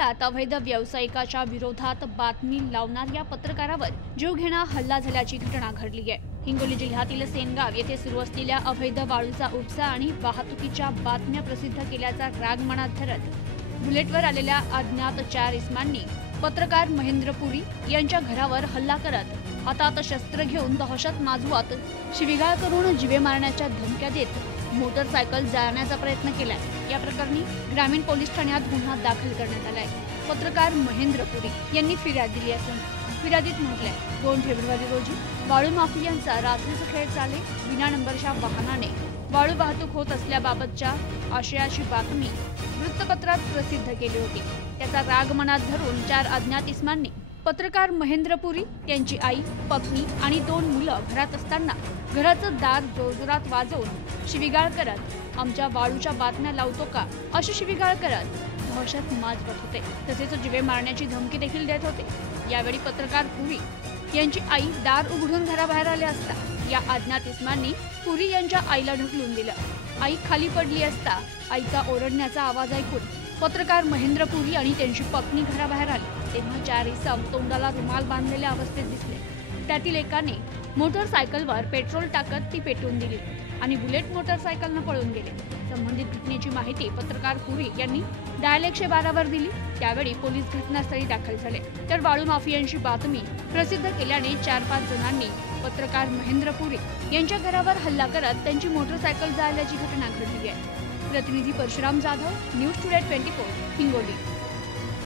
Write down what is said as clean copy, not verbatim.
जिल्ह्यात अवैध व्यावसायिकाच्या विरोधात बातमी लावणाऱ्या पत्रकारावर जीवघेणा हल्ला झाल्याची घटना घडली आहे। हिंगोली जिल्ह्यातील सेनगाव येथे सुरू असलेल्या अवैध वाळूचा उपसा आणि वाहतुकीच्या बातम्या प्रसिद्ध केल्याचा राग मनात धरत बुलेटवर आलेल्या अज्ञात 4 इसमांनी पत्रकार महेंद्र पुरी यांच्या घरावर हल्ला करत हातात शस्त्र घेऊन दहशत माजवत शिवीगाळ करून जीवे मारण्याच्या धमक्या देत मोटरसायकल जाळण्याचा प्रयत्न केलाय। या प्रकरणी ग्रामीण पोलीस ठाण्यात गुन्हा दाखल करण्यात आलाय। पत्रकार महेंद्र पुरी यांनी फिर्याद दिली असून फिर्यादीत म्हटलंय 2 फेब्रुवारी रोजी वाळू माफियांचा रात्रीचा खेळ चाले विना नंबरच्या वाहनाने वाळू वाहतूक होत असल्याबाबतच्या आशयाची बातमी वृत्तपत्रात प्रसिद्ध केली होती। त्याचा राग मनात धरून 4 अज्ञात इसमांनी पत्रकार महेंद्र पुरी यांची आई, पत्नी आणि 2 मुलं घरात असताना घराचं दार जोरजोरात वाजवून शिवीगाळ करत आमच्या वाळूच्या बातम्या लावतो का अशी शिवीगाळ करत दहशत माजवत होते। तसेच जीवे मारण्याची धमकी देखील देत होते। यावेळी पत्रकार पुरी यांची आई दार उघडून घराबाहेर आले असता या अज्ञात इसमांनी पुरी यांच्या आईला ढकलून दिलं। आई खाली पडली असता आईचा ओरडण्याचा आवाज ऐकून पत्रकार महेंद्र पुरी आणि त्यांची पत्नी घराबाहेर आली। तेव्हा 4 इसम तोंडाला रुमाल बांधलेल्या अवस्थेत दिसले। त्यातील एकाने मोटरसायकलवर पेट्रोल टाकत ती पेटवून दिली आणि बुलेट मोटरसायकलनं पळून गेले। संबंधित घटनेची माहिती पत्रकार पुरी यांनी डायल 112 वर दिली। त्यावेळी पोलीस घटनास्थळी दाखल झाले। तर वाळू माफियांची बातमी प्रसिद्ध केल्याने 4-5 जणांनी पत्रकार महेंद्र पुरी यांच्या घरावर हल्ला करत त्यांची मोटरसायकल जाळल्याची घटना घडली आहे। प्रतिनिधी परशुराम जाधव, न्यूज टुडे 24, हिंगोली।